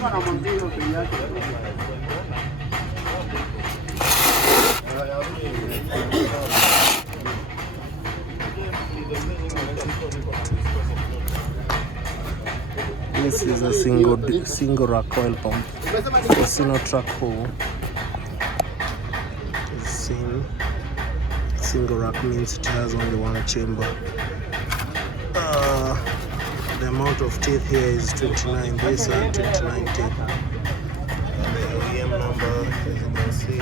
This is a single rack oil pump for Sinotruck Howo. Single rack means it has only one chamber. The amount of teeth here is 29. These are 29 teeth. And the OEM number, as you can see,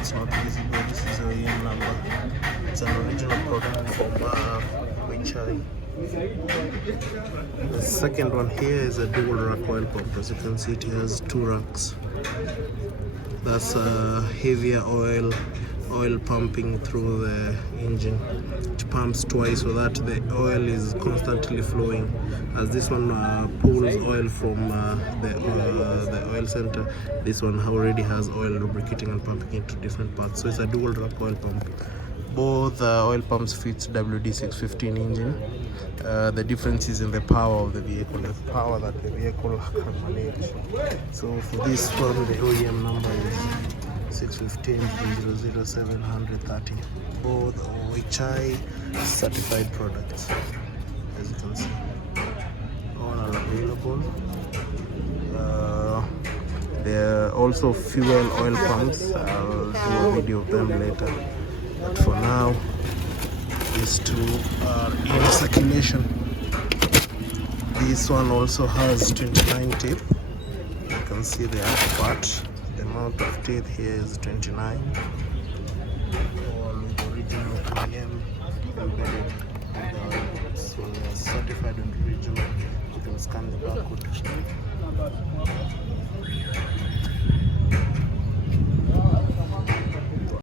it's not visible. This is the OEM number. It's an original product from Weichai. The second one here is a dual rack oil pump. As you can see, it has two racks. That's heavier oil pumping through the engine. It pumps twice so that the oil is constantly flowing. As this one pulls oil from the oil center, this one already has oil lubricating and pumping into different parts. So it's a dual rack oil pump. Both oil pumps fits WD615 engine. The difference is in the power of the vehicle, the power that the vehicle can manage. So for this one, the OEM number is 615-0070021A. Both Weichai certified products, as you can see. All are available. There are also fuel oil pumps. I'll do a video of them later. But for now, these two are in circulation. This one also has 29 teeth. You can see the upper part. The amount of teeth here is 29. All with original OEM embedded. So they are certified and original. You can scan the barcode.